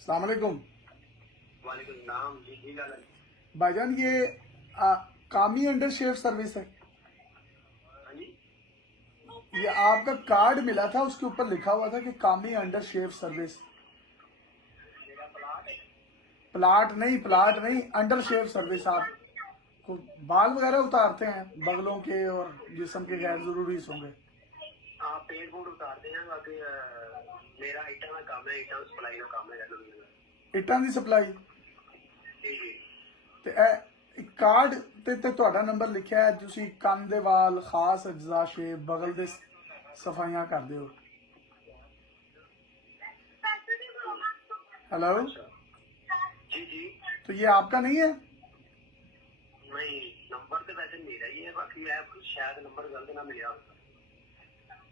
अस्सलाम वालेकुम। वालेकुम सलाम जी जी गल है। भाईजान ये कामी अंडर शेव सर्विस है। हाँ जी ये आपका कार्ड मिला था, उसके ऊपर लिखा हुआ था कि कामी अंडर शेव सर्विस। मेरा प्लाट है। प्लाट नहीं, अंडर शेव सर्विस। आप को बाल वगैरह उतारते हैं बगलों के और जिस्म के गैर जरूरी हिस्सों के। आप पेड़ पौड़ उतारते हैं बाकी मेरा ईटा का काम है, ईटा सप्लाई का काम है ਇੱਟਾਂ ਦੀ ਸਪਲਾਈ जी जी। ਤੇ ਇਹ ਕਾਰਡ ਤੇ ਤੁਹਾਡਾ ਨੰਬਰ ਲਿਖਿਆ ਹੈ। ਤੁਸੀਂ ਕੰਨ ਦੇ ਵਾਲ, ਖਾਸ ਅਜਜ਼ਾ ਸ਼ੇਵ, ਬਗਲ ਦੇ ਸਫਾਈਆਂ ਕਰਦੇ ਹੋ। हेलो, जी जी। तो ये आपका नहीं है? नहीं नंबर तो वैसे मेरा ही है, बाकी मैं शायद नंबर गलत ना मिला।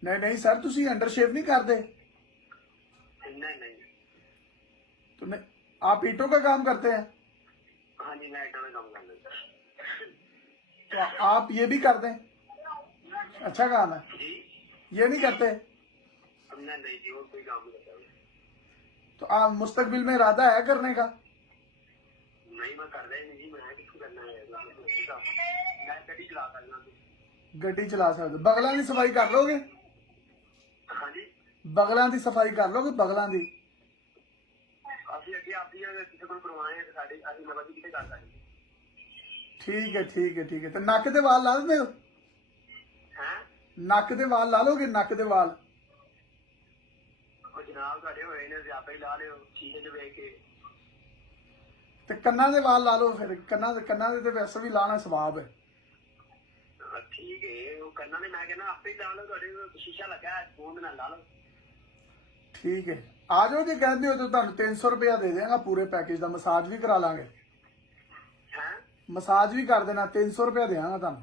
नहीं सर, ਤੁਸੀਂ अंडर शेव नहीं करते? नहीं नहीं। तो नहीं, आप ईंटों का काम करते हैं? हाँ जी मैं ईटा का काम कर लेता। तो आप ये भी कर दें, अच्छा काम है। जी ये नहीं करते? नहीं नहीं जी, और कोई काम नहीं करता। तो आप मुस्तकबिल में इरादा है करने का? नहीं मैं कर रहा नहीं जी, मैं किसको करना है, मैं गड्डी चला सकता। ਗੱਡੀ ਚਲਾ ਸਕਦੇ ਹੋ? ਬਗਲਾਂ ਦੀ ਸਫਾਈ ਕਰ ਲੋਗੇ? हाँ जी ਬਗਲਾਂ ਦੀ ਸਫਾਈ ਕਰ ਲੋਗੇ? ਬਗਲਾਂ ਦੀ ਅਸੀਂ ਅੱਗੇ ਆਪਦੀ ਕਿਸੇ ਕੋਲ ਕਰਵਾਏ ਤੇ ਸਾਡੇ ਅਸੀਂ ਨਵਾਂ ਜੀ ਕਿਤੇ ਕਰ ਸਕਦੇ। ਠੀਕ ਹੈ। ਤੇ ਨੱਕ ਦੇ ਵਾਲ ਲਾ ਦਿੰਦੇ ਹੋ? ਹੈ ਨੱਕ ਦੇ ਵਾਲ ਲਾ ਲੋਗੇ? ਨੱਕ ਦੇ ਵਾਲ ਉਹ ਜਨਾਬ ਤੁਹਾਡੇ ਹੋਏ ਨੇ, ਤੇ ਆਪੇ ਹੀ ਲਾ ਲਿਓ ਸ਼ੀਸ਼ੇ 'ਚ ਵੇਖ ਕੇ। ਤੇ ਕੰਨਾਂ ਦੇ ਵਾਲ ਲਾ ਲਓ ਫਿਰ। ਕੰਨਾਂ ਦੇ ਤੇ ਵੈਸੇ ਵੀ ਲਾਣਾ ਸਵਾਬ ਹੈ। ਠੀਕ ਹੈ, ਉਹ ਕੰਨਾਂ ਦੇ ਮੈਂ ਕਹਿੰਦਾ ਆਪੇ ਹੀ ਲਾ ਲਓ, ਤੁਹਾਡੇ ਕੋਲ ਸ਼ੀਸ਼ਾ ਲੱਗਾ ਹੈ, ਫੋਨ ਨਾਲ ਲਾ ਲਓ। ਠੀਕ ਹੈ, ਆ ਜਾਓ। ਜੇ ਕਹਿੰਦੇ ਹੋ ਤਾਂ ਤੁਹਾਨੂੰ 300 ਰੁਪਇਆ ਦੇ ਦੇਵਾਂਗਾ ਪੂਰੇ ਪੈਕੇਜ ਦਾ। ਮਸਾਜ ਵੀ ਕਰਾ ਲਾਂਗੇ। ਹੈ ਮਸਾਜ ਵੀ ਕਰ ਦੇਣਾ, 300 ਰੁਪਇਆ ਦੇਵਾਂਗਾ ਤੁਹਾਨੂੰ।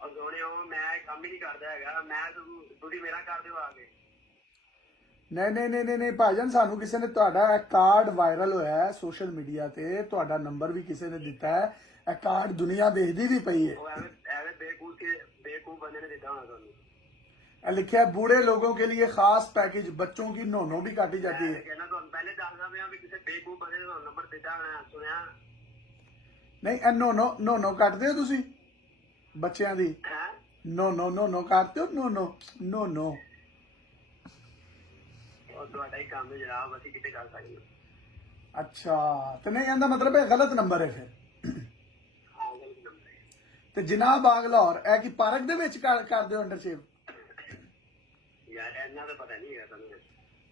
ਉਹ ਸੋਹਣਿਓ ਮੈਂ ਕੰਮ ਹੀ ਨਹੀਂ ਕਰਦਾ ਹੈਗਾ, ਮੈਂ ਤੁਸੀਂ ਮੇਰਾ ਕਰ ਦਿਓ ਆ ਕੇ। ਨਹੀਂ ਭਾਈਜਾਨ, ਸਾਨੂੰ ਕਿਸੇ ਨੇ ਤੁਹਾਡਾ ਇਹ ਕਾਰਡ ਵਾਇਰਲ ਹੋਇਆ ਹੈ ਸੋਸ਼ਲ ਮੀਡੀਆ ਤੇ। ਤੁਹਾਡਾ ਨੰਬਰ ਵੀ ਕਿਸੇ ਨੇ ਦਿੱਤਾ ਹੈ। ਇਹ ਕਾਰਡ ਦੁਨੀਆ ਦੇਖਦੀ ਵੀ ਪਈ ਹੈ। ਉਹ ਐਵੇਂ ਬੇਕੂਫ ਬੰਦੇ ਨੇ ਦਿੱਤਾ ਹੋਣਾ ਤੁਹਾਨੂੰ। ਇਹ ਲਿਖਿਆ ਬूढ़े लोगों के लिए खास पैकेज, बच्चों की नोनो भी काटी जाती है। ਮੈਂ ਕਹਿੰਦਾ ਤੁਹਾਨੂੰ ਪਹਿਲੇ ਦੱਸਦਾ ਪਿਆ ਵੀ ਕਿਸੇ ਬੇਕੂਫ ਬੰਦੇ ਨੇ ਤੁਹਾਨੂੰ ਨੰਬਰ ਦਿੱਤਾ ਹੋਣਾ, ਸੁਣਿਆ? ਨਹੀਂ, ਇਹ ਨੋਨੋ ਕੱਟਦੇ ਹੋ ਤੁਸੀਂ ਬੱਚਿਆਂ ਦੀ? ਹੈ ਨੋਨੋ ਕੱਟਦੇ ਹੋ? ਨੋਨੋ ਉਹ ਤੁਹਾਡਾ ਹੀ ਕੰਮ ਹੈ ਜਨਾਬ, ਅਸੀਂ ਕਿਤੇ ਕਰ ਸਕਦੇ ਹਾਂ। ਅੱਛਾ, ਤੇ ਨਹੀਂ, ਇਹਦਾ ਮਤਲਬ ਇਹ ਗਲਤ ਨੰਬਰ ਹੈ ਫਿਰ। ਤੇ ਜਿਨਾਬ ਬਾਗ ਲਾਹੌਰ ਇਹ ਕੀ ਪਾਰਕ ਦੇ ਵਿੱਚ ਕਰਦੇ ਹੋ ਅੰਡਰ ਸ਼ੇਵ? यार इतना तो पता नहीं है तुम्हें।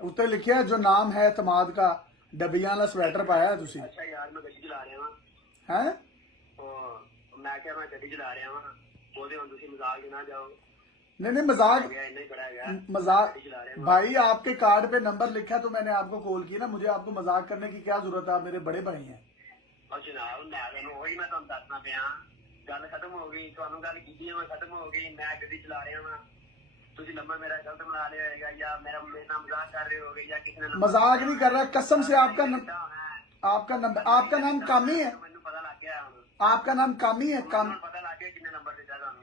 ਉੱਤੇ ਲਿਖਿਆ ਜੋ ਨਾਮ ਹੈ ਇਤਮਾਦ का, ਡੱਬੀਆਂ ਵਾਲਾ ਸਵੈਟਰ ਪਾਇਆ ਤੁਸੀਂ। अच्छा यार मैं गड्डी चला रहा हूँ। हैं? मैं क्या मैं गड्डी चला रहा हूँ, बोलते हो तुम मजाक ना जाओ। नहीं मजाक इतना ही बड़ा है मजाक गड्डी चला रहे हैं भाई, आपके कार्ड पे नंबर लिखा है तो मैंने आपको कॉल किया ना। मुझे आपको मजाक करने की क्या जरूरत है? आप मेरे बड़े भाई हैं। और जनाब मैं वही मैं तुम दसना पे गल खत्म हो गई, तुम गल की मैं खत्म हो गई। मैं गड्डी चला रहा हूँ, तुम नंबर मेरा गलत बना लिया होगा, या मेरे नाम मजाक कर रहे होगे, या किसी ने मजाक नहीं कर रहा, कसम से। आपका नंबर, आपका नाम कामी है? मैंने पता लग गया, आपका नाम कामी है? पता लग गया कितने नंबर दिता तुहानू।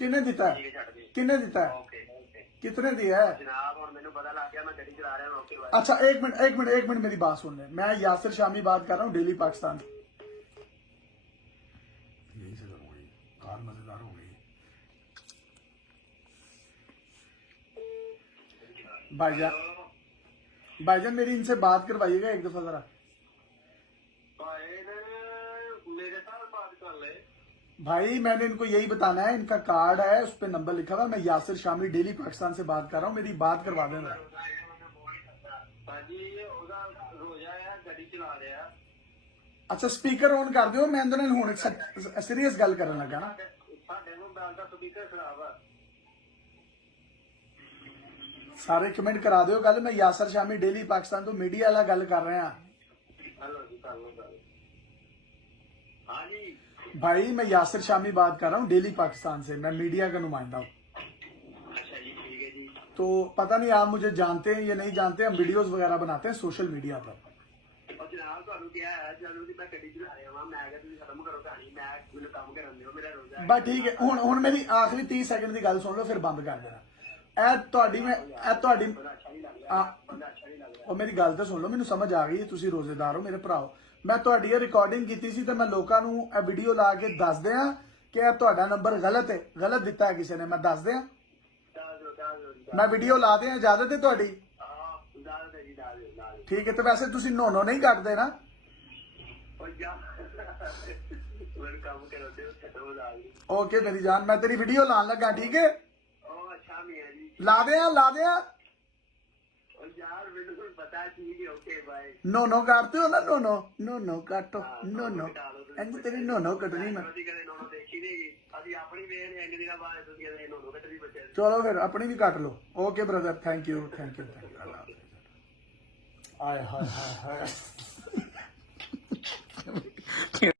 किन्ने दिता है? किन्ने दिता है? ओके ओके कितने दिया है? जनाब और मैंने पता लग गया, मैं गड्डी चला रहा हूँ। ओके अच्छा, एक मिनट मेरी बात सुन ले। मैं यासिर शामी बात कर रहा हूँ, डेली पाकिस्तान। यही से हो गई कार, मजेदार हो गई। भाईजान मेरी इनसे बात करवाइएगा एक दफा जरा। मेरे साथ बात कर ले भाई मैंने इनको यही बताना है, इनका कार्ड है उस पर नंबर लिखा हुआ है। मैं यासिर शामी डेली पाकिस्तान से बात कर रहा हूँ, मेरी बात करवा देना। अच्छा स्पीकर ऑन कर दो, मैं अंदर हूं सीरियस गल करन लगा ना। सारे कमेंट करा दो गल। मैं यासिर शामी डेली पाकिस्तान तो मीडिया वाला गल कर रहा। भाई मैं यासिर शामी बात कर रहा हूँ डेली पाकिस्तान से, मैं मीडिया का नुमाइंदा हूँ। तो पता नहीं आप मुझे जानते हैं या नहीं जानते, हम वीडियोस वगैरह बनाते हैं सोशल मीडिया पर। बस ठीक है, हुन मेरी आखिरी 30 सेकंड की गल सुन लो, फिर बंद कर देना। ਇਹ ਤੁਹਾਡੀ ਮੈਂ ਇਹ ਤੁਹਾਡੀ ਬੰਦਾ ਅੱਛਾ ਨਹੀਂ ਲੱਗ ਆ ਰਿਹਾ ਬੰਦਾ ਅੱਛਾ ਨਹੀਂ ਲੱਗ ਰਿਹਾ ਉਹ ਮੇਰੀ ਗੱਲ ਤਾਂ ਸੁਣ ਲਓ, ਮੈਨੂੰ ਸਮਝ ਆ ਗਈ ਤੁਸੀਂ ਰੋਜ਼ੇਦਾਰ ਹੋ ਮੇਰੇ ਭਰਾਓ। ਮੈਂ ਤੁਹਾਡੀ ਇਹ ਰਿਕਾਰਡਿੰਗ ਕੀਤੀ ਸੀ ਤੇ ਮੈਂ ਲੋਕਾਂ ਨੂੰ ਇਹ ਵੀਡੀਓ ਲਾ ਕੇ ਦੱਸ ਦਿਆਂ ਕਿ ਇਹ ਤੁਹਾਡਾ ਨੰਬਰ ਗਲਤ ਹੈ, ਗਲਤ ਦਿੱਤਾ ਹੈ ਕਿਸੇ ਨੇ, ਮੈਂ ਦੱਸ ਦਿਆਂ, ਦੱਸ ਦਿਓ ਮੈਂ ਵੀਡੀਓ ਲਾ ਦਿਆਂ, ਇਜਾਜ਼ਤ ਹੈ ਤੁਹਾਡੀ? ਹਾਂ ਦੱਸ ਦਿਓ ਜੀ ਦੱਸ ਦਿਓ ਠੀਕ ਹੈ, ਤੇ ਵੈਸੇ ਤੁਸੀਂ ਨੋ ਨਹੀਂ ਕੱਟਦੇ ਨਾ? ਉਹ ਜਾ ਮੈਨੂੰ ਕੰਮ ਕਰੋ ਤੇ ਖਤਮ ਹੋ ਜਾਏਗੀ ਓਕੇ ਮੇਰੀ ਜਾਨ, ਮੈਂ ਤੇਰੀ ਵੀਡੀਓ ਲਾਣ ਲੱਗਾ, ਠੀਕ ਹੈ? ਉਹ ਅੱਛਾ ਮੀਆਂ ਜੀ ਲਾ ਦਿਆਂ ਉਹ ਯਾਰ ਮੈਨੂੰ ਪਤਾ ਠੀਕ ਹੈ ਓਕੇ ਬਾਏ ਨੋ ਕਰਤੇ ਹੋ ਨਾ? ਨੋ ਕਾਟੋ, ਨੋ ਇੰਜ ਤੇਰੀ ਨੋ ਕੱਟਣੀ ਮੈਂ। ਅਸੀਂ ਕਦੇ ਨੋਨੋ ਦੇਖੀ ਨਹੀਂ ਅਸੀਂ ਆਪਣੀ ਵੇਖ ਨੇ ਇੰਨੇ ਦਿਨਾਂ ਬਾਅਦ ਤੁਸੀਂ ਕਦੇ ਨੋਨੋ ਕੱਟਣੀ ਬੱਚੇ ਚਲੋ ਫਿਰ ਆਪਣੀ ਵੀ ਕੱਟ ਲਓ। ਓਕੇ ਬ੍ਰਦਰ, ਥੈਂਕ ਯੂ ਆਏ ਹਾਏ ਹਾਏ ਹਾਏ